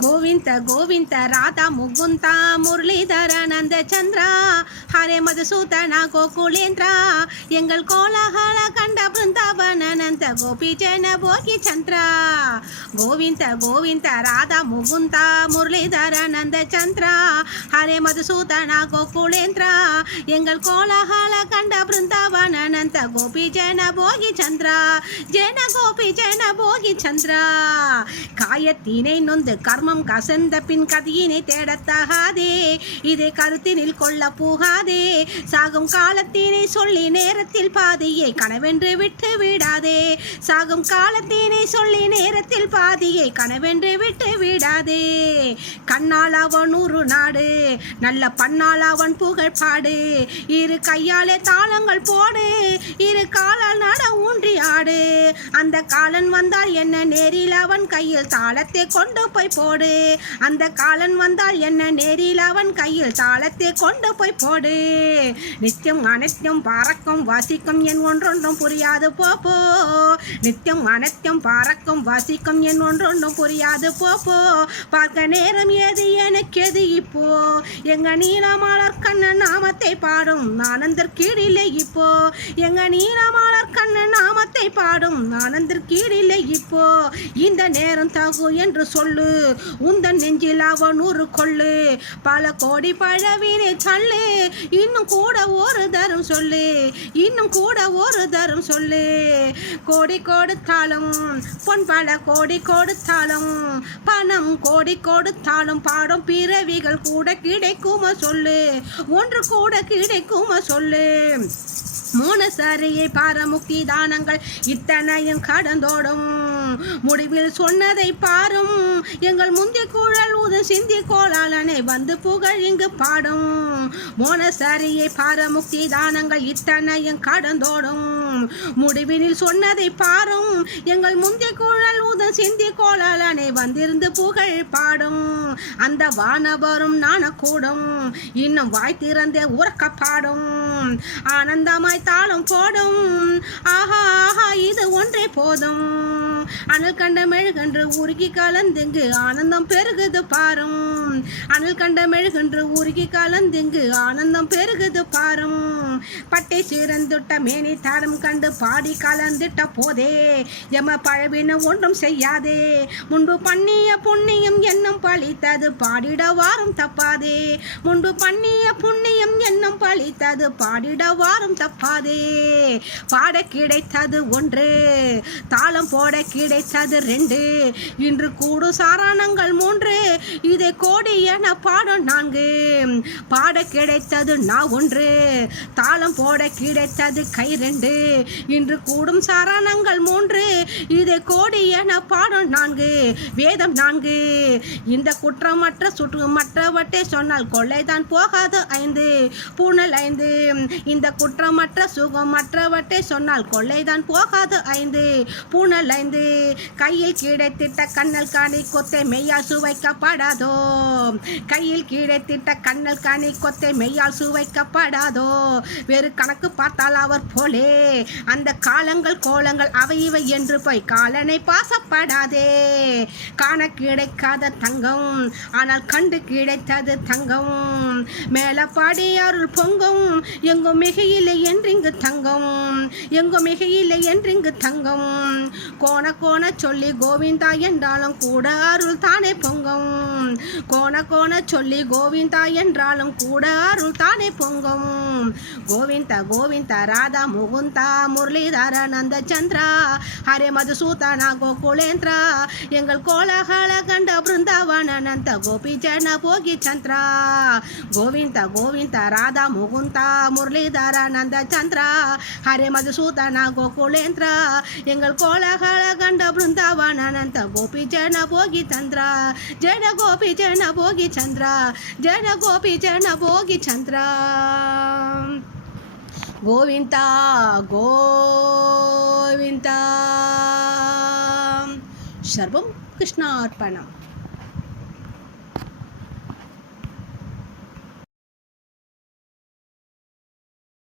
ಗೋವಿಂದ ಗೋವಿಂದ ರಾಧಾ ಮುಗುಂತ ಮುರಳೀಧರ ನಂದ ಚಂದ್ರ ಹರೆ ಮಧುಸೂತನ ಗೋಕುಳೇಂದ್ರ ಎಂಗಳ್ ಕೋಲಾಹಲ ಕಂಡ ಬೃಂದಾವನ ನಂದ ಗೋಪಿ ಜನ ಭೋಗಿ ಚಂದ್ರ ಗೋವಿಂದ ಗೋವಿಂದ ರಾಧಾ ಮುಗುಂತ ಮುರಳೀಧರ ನಂದ ಚಂದ್ರ ಹರೆ ಮಧುಸೂತನ ಗೋಕುಳೇಂದ್ರ ಎಂಗಳ್ ಕೋಲಾಹಲ ಕಂಡ ಬೃಂದಾವನ ನಂದ ಗೋಪಿ ಜನ ಭೋಗಿ ಚಂದ್ರ ಜನ ಗೋಪಿ ಜನ ಭೋಗಿ சந்திரா. காயத்தினை நொந்து கர்மம் கசந்த பின் கதியினை தேடத்தகாதே இதை கருத்தினில் கொள்ள போகாதே. சாகும் காலத்தினை சொல்லி நேரத்தில் பாதியை கனவென்று விட்டு விடாதே. சாகும் காலத்தினை சொல்லி நேரத்தில் பாதியை கனவென்று விட்டு விடாதே. கண்ணால் அவன் ஒரு நாடு நல்ல பண்ணால் அவன் புகழ் பாடு. இரு கையாலே தாளங்கள் போடு இரு காலால் நட ஊன்றி ஆடு. அந்த காலன் வந்தால் என்ன நேரில் அவன் கையில் தாளத்தை கொண்டு போய் போடு. அந்த காலன் வந்தால் என்ன நேரில் அவன் கையில் தாளத்தை கொண்டு போய் போடு. நித்தியம் அனைத்தும் பறக்கும் வாசிக்கும் என் ஒன்றொன்றும் புரியாது போ போ. நித்தியம் அனைத்தும் பறக்கும் வாசிக்கும் என் ஒன்றொன்றும் புரியாது போ போ. பார்க்க நேரம் ஏது எனக்கு எது இப்போ? எங்க நீலமாளர் கண்ணன் நாமத்தை பாடும் ஆனந்தற்கீடில்லை இப்போ. எங்க நீலமாளர் கண்ணன் நாமத்தை பாடும் நான் ஆனந்தற்கீடில்லை இப்போ. இந்த நேரம் தகு என்று சொல்லு. உந்தன் நெஞ்சில் அவன் ஒரு கொள்ளு. பல கோடி பழவினை தள்ளு. இன்னும் கூட ஒரு தரம் சொல்லு. இன்னும் கூட ஒரு தரம் சொல்லு. கோடி கொடுத்தாலும் பொன் பல கோடி கொடுத்தாலும் பணம் கோடி கொடுத்தாலும் பாடும் பிறவிகள் கூட கிடைக்குமா சொல்லு. ஒன்று கூட கிடைக்குமா சொல்லு. மூணு சரியை பாரமுக்தி தானங்கள் இத்தனையும் கடந்தோடும். முடிவில் சொன்னதை பாரும். எங்கள் முந்தி குழல் உது சிந்தி கோளாளனை வந்து புகழ் இங்கு பாடும். மோனசரியை பாரமுக்தி தானங்கள் இத்தனையும் கடந்தோடும். முடிவினில் சொன்னதை பாரும். எங்கள் முந்தி குழல் ஊது சிந்தி அணை வந்திருந்து புகழ் பாடும். அந்த வானவரும் நாணக்கூடும். இன்னும் வாய் திறந்தே உறக்க பாடும். ஆனந்தமாய் தாளம் போடும். ஆஹா ஆஹா இது ஒன்றே போதும். அனல் கண்ட மெழுகன்று உருகி கலந்தெங்கு ஆனந்தம் பெருகுது பாரும். அனல் கண்ட மெழுகன்று உருகி கலந்தெங்கு ஆனந்தம் பெருகுது பாரும். பட்டை சீரந்துட்ட மேனி தாரம் கண்டு பாடி கலந்துட்ட போதே எம பழவின ஒன்றும் செய்யாதே. முன்பு பண்ணிய புண்ணியம் என்னும் பழித்தது பாடிட வாரும் தப்பாதே. முன்பு பண்ணிய புண்ணியம் என்னும் பழித்தது பாடிட வாரும் தப்பாதே. பாட கிடைத்தது ஒன்று தாளம் போட கிடைத்தது ரெண்டு. இன்று கூடு சாராணங்கள் மூன்று இதை கோடி என பாடும் நான்கு. பாட கிடைத்தது நான் ஒன்று தாளம் போட கிடைத்தது கை ரெண்டு இன்று கூடும் சரணங்கள் மூன்று இதை கோடி என பாடும் நான்கு வேதம் நான்கு. இந்த குற்றமற்ற சுற்று மற்றவற்றை சொன்னால் கொள்ளைதான் போகாது ஐந்து பூனல் ஐந்து. இந்த குற்றமற்ற சுகம் மற்றவற்றை சொன்னால் கொள்ளைதான் போகாது ஐந்து பூனல் ஐந்து. கையில் கிடைத்திட்ட கண்ணல் காணி கொத்தை மெய்யா சுவைக்கப்படாதோ? கையில் கிடைத்திட்ட கண்ணல் காணி கொத்தை மெய்யால் சுவைக்கப்படாதோ? வேறு கணக்கு பார்த்தால் அவர் போலே. அந்த காலங்கள் கோலங்கள் அவை இவை என்று போய் காலனை பாசப்படாதே. காண கிடைக்காத தங்கம் ஆனால் கண்டு கிடைத்தது தங்கம். மேலப்பாடி அருள் பொங்கும் எங்கும் மிகையில்லை என்றிங்கு தங்கம். எங்கும் மிகையில்லை என்றிங்கு தங்கம். கோண கோண சொல்லி கோவிந்தா என்றாலும் கூட அருள் தானே பொங்கும். கோண கோண சொல்லி கோவிந்தா என்றாலும் கூட அருள் தானே பொங்கும். கோவிந்தா கோவிந்தா ராதா முகுந்தா முரளிதர நந்த சந்திரா ஹரே மதுசூதனா கோகுலேந்திரா எங்கள் கோலகல கண்ட பிருந்தாவன நந்த கோபி ஜன போகி சந்திரா. கோவிந்தா கோவிந்தா ராதா முகுந்தா முரளிதர நந்த சந்திரா ஹரே மதுசூதனா கோகுலேந்திரா எங்கள் கோலகல கண்ட பிருந்தாவன நந்த கோபி ஜன போகி சந்திரா. ஜன கோபி ஜன போகி சந்திரா. ஜன கோபி पि जनभोगिचन्द्रा गोविन्द गोविन्द सर्वं कृष्णार्पणम्।